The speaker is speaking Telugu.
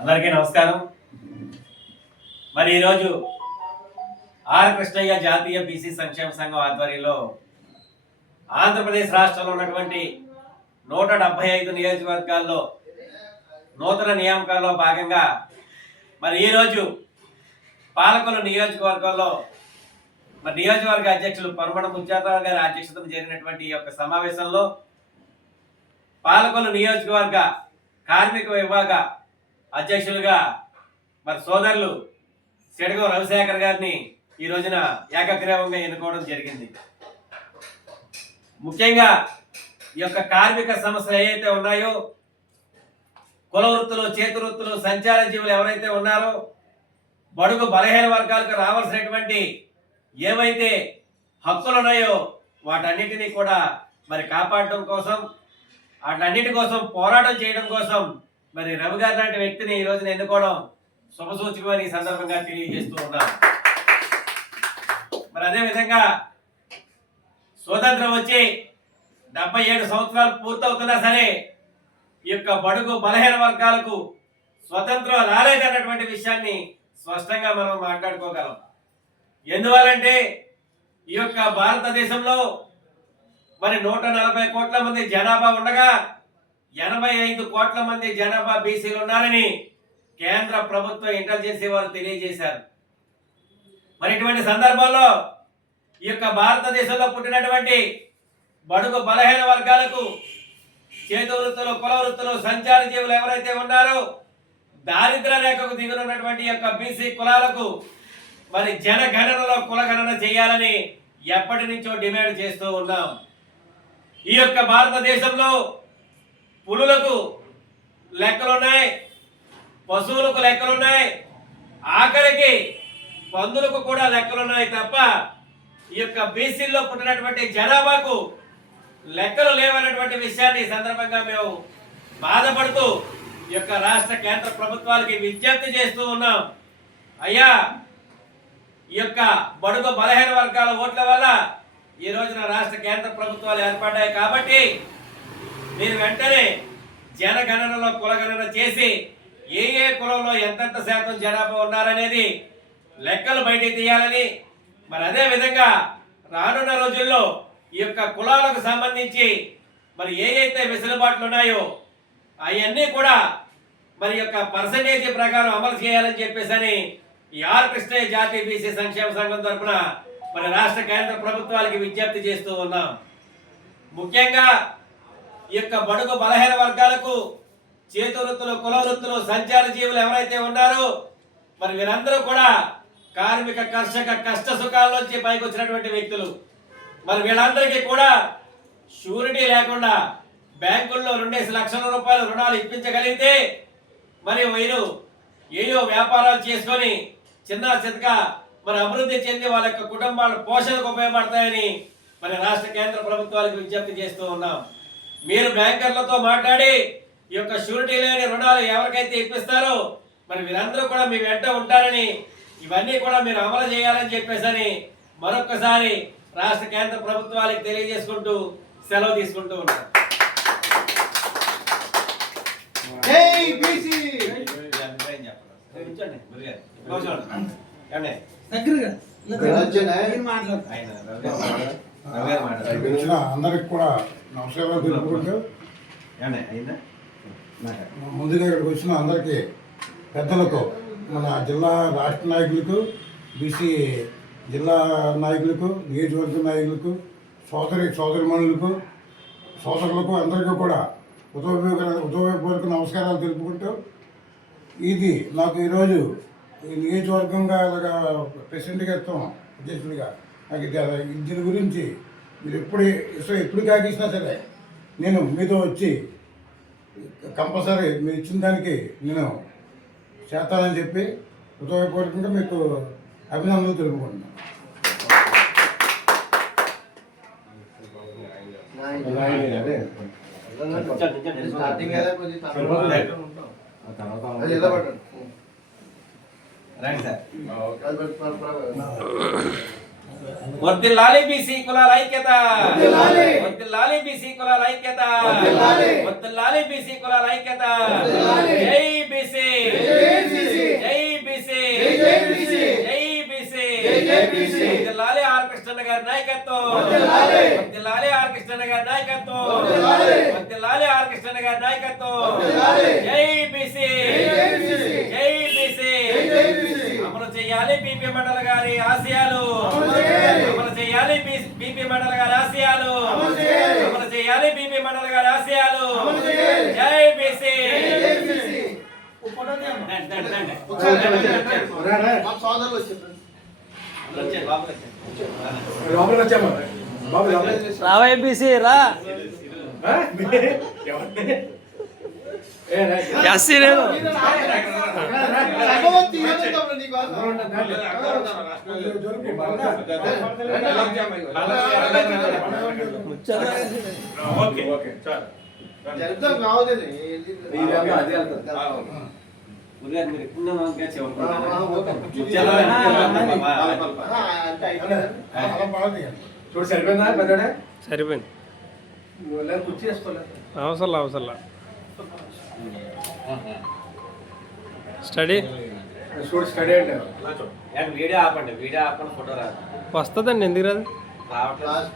అందరికీ నమస్కారం. మరి ఈరోజు ఆర్ కృష్ణయ్య జాతీయ బీసీ సంక్షేమ సంఘం ఆధ్వర్యంలో ఆంధ్రప్రదేశ్ రాష్ట్రంలో ఉన్నటువంటి 175 నియోజకవర్గాల్లో నూతన నియామకాల్లో భాగంగా మరి ఈరోజు పాలకొల్లు నియోజకవర్గంలో మరి నియోజకవర్గ అధ్యక్షులు పరమణ ముత్యాలరావు గారి అధ్యక్షతన జరిగినటువంటి ఈ యొక్క సమావేశంలో పాలకొల్లు నియోజకవర్గ కార్మిక విభాగ అధ్యక్షులుగా మరి సోదరులు సెడగం రవిశేఖర్ గారిని ఈ రోజున ఏకగ్రీవంగా ఎన్నుకోవడం జరిగింది. ముఖ్యంగా ఈ యొక్క కార్మిక సమస్యలు ఏవైతే ఉన్నాయో, కుల వృత్తులు, చేతి వృత్తులు, సంచార జీవులు ఎవరైతే ఉన్నారో, బడుగు బలహీన వర్గాలకు రావాల్సినటువంటి ఏవైతే హక్కులు ఉన్నాయో వాటన్నిటినీ కూడా మరి కాపాడడం కోసం, వాటన్నిటి కోసం పోరాటం చేయడం కోసం మరి రవి గారు లాంటి వ్యక్తిని ఈ రోజున ఎన్నుకోవడం శుభసూచకమని ఈ సందర్భంగా తెలియజేస్తూ ఉన్నాం. మరి అదేవిధంగా స్వతంత్రం వచ్చి 77 సంవత్సరాలు పూర్తవుతున్నా సరే ఈ యొక్క బడుగు బలహీన వర్గాలకు స్వతంత్రం రాలేదన్నటువంటి విషయాన్ని స్పష్టంగా మనం మాట్లాడుకోగలం. ఎందువల్లంటే ఈ యొక్క భారతదేశంలో మరి 140 కోట్ల మంది జనాభా ఉండగా 85 కోట్ల మంది జనాభా బీసీలు ఉన్నారని కేంద్ర ప్రభుత్వ ఇంటెలిజెన్స్ వారు తెలియజేశారు. మరి ఇటువంటి సందర్భంలో ఈ యొక్క భారతదేశంలో పుట్టినటువంటి బడుగు బలహీన వర్గాలకు, చేతి వృత్తులు, కుల వృత్తులు, సంచార జీవులు ఎవరైతే ఉన్నారో, దారిద్ర రేఖకు దిగునున్నటువంటి యొక్క బీసీ కులాలకు మరి జనగణనలో కులగణన చేయాలని ఎప్పటి నుంచో డిమాండ్ చేస్తూ ఉన్నాం. ఈ యొక్క భారతదేశంలో పులులకు లెక్కలున్నాయి, పశువులకు లెక్కలున్నాయి, ఆఖరికి పందులకు కూడా లెక్కలున్నాయి తప్ప ఈ యొక్క బీసీల్లో పుట్టినటువంటి జనాభాకు లెక్కలు లేవన్నటువంటి విషయాన్ని సందర్భంగా మేము బాధపడుతూ ఈ యొక్క రాష్ట్ర కేంద్ర ప్రభుత్వాలకి విజ్ఞప్తి చేస్తూ ఉన్నాం. అయ్యా, ఈ యొక్క బడుగు బలహీన వర్గాల ఓట్ల వల్ల ఈ రోజున రాష్ట్ర కేంద్ర ప్రభుత్వాలు ఏర్పడ్డాయి కాబట్టి మీరు వెంటనే జనగణనలో కులగణన చేసి ఏ కులంలో ఎంతెంత శాతం జనాభా ఉన్నారనేది లెక్కలు బయటికి తీయాలని, మరి అదే విధంగా రానున్న రోజుల్లో ఈ యొక్క కులాలకు సంబంధించి మరి ఏవైతే వెసులుబాట్లు ఉన్నాయో అవన్నీ కూడా మరి యొక్క పర్సంటేజ్ ప్రకారం అమలు చేయాలని చెప్పేసి ఈ ఆర్ కృష్ణయ్య జాతీయ బీసీ సంక్షేమ సంఘం తరఫున మరి రాష్ట్ర కేంద్ర ప్రభుత్వాలకి విజ్ఞప్తి చేస్తూ ఉన్నాం. ముఖ్యంగా ఈ యొక్క బడుగు బలహీన వర్గాలకు, చేతి వృత్తులు, కుల వృత్తులు, సంచార జీవులు ఎవరైతే ఉన్నారో మరి వీరందరూ కూడా కార్మిక, కర్షక కష్ట సుఖాల్లోంచి పైకి వచ్చినటువంటి వ్యక్తులు. మరి వీళ్ళందరికీ కూడా షూరిటీ లేకుండా బ్యాంకుల్లో 2 లక్షల రూపాయల రుణాలు ఇప్పించగలిగితే మరి వీరు ఏయో వ్యాపారాలు చేసుకొని చిన్న చితగా మరి అభివృద్ధి చెంది వాళ్ళ యొక్క కుటుంబాల పోషణకు ఉపయోగపడతాయని మరి రాష్ట్ర కేంద్ర ప్రభుత్వాలకు విజ్ఞప్తి చేస్తూ ఉన్నాం. మీరు బ్యాంకర్లతో మాట్లాడి ఈ యొక్క షూరిటీ లేని రుణాలు ఎవరికైతే ఇప్పిస్తారో మరి వీరందరూ కూడా మీ వెంట ఉంటారని, ఇవన్నీ కూడా మీరు అమలు చేయాలని చెప్పేసి మరొక్కసారి రాష్ట్ర కేంద్ర ప్రభుత్వాలకు తెలియజేసుకుంటూ సెలవు తీసుకుంటూ ఉంటాం. అందరికి కూడా నమస్కారం తెలుపుకుంటూ ముందుగా ఇక్కడికి వచ్చిన అందరికీ పెద్దలకు, మన జిల్లా రాష్ట్ర నాయకులకు, బీసీ జిల్లా నాయకులకు, నియోజకవర్గ నాయకులకు, సోదరిమణులకు, సోదరులకు అందరికీ కూడా ఉదయపూర్వక నమస్కారాలు తెలుపుకుంటూ, ఇది నాకు ఈరోజు ఈ నియోజకవర్గంగా ఇలాగా ప్రెసిడెంట్ గారితో అధ్యక్షుడిగా నాకు దీని గురించి మీరు ఎప్పుడు కాకిచ్చినా సరే నేను మీతో వచ్చి కంపల్సరీ మీరు ఇచ్చిన దానికి నేను చేస్తానని చెప్పి హృదయపూర్వకంగా మీకు అభినందనలు తెలుపుకుంటున్నాను. వర్ధిల్లాలి బీసీ కులాల ఐక్యత, వర్ధిల్లాలి బీసీ కులాల ఐక్యత, వర్ధిల్లాలి బీసీ కులాల ఐక్యత. జై బీసీ, జై బీసీ, జై బీసీ. వర్ధిల్లాలి ఆర్ కృష్ణన్న గారి నాయకత్వం, వర్ధిల్లాలి ఆర్ కృష్ణన్న గారి నాయకత్వం, వర్ధిల్లాలి ఆర్ కృష్ణన్న గారి నాయకత్వం. జై బీసీ, జై బీసీ. అమలు చేయాలి బీపీ మండల గారి ఆశయాలు, అమలు చేయాలి బీపీ మండల గారి ఆశయాలు, అమలు చేయాలి బీపీ మండల గారి ఆశయాలు. జై బీసీ. రావే బీసీ రా ఎస్సీ లేదు చూడు సరిపోయిందా పెద్దడా? సరిపోయింది. కుర్చీ వేసుకోలేదు. అవసరం అవసరం స్టడీ చూడు స్టడీ అంటే వీడియో ఆపండి, వీడియో ఆపండి, ఫోటో రాదు. వస్తుందండి, ఎందుకు రాదు? రావట్లేదు.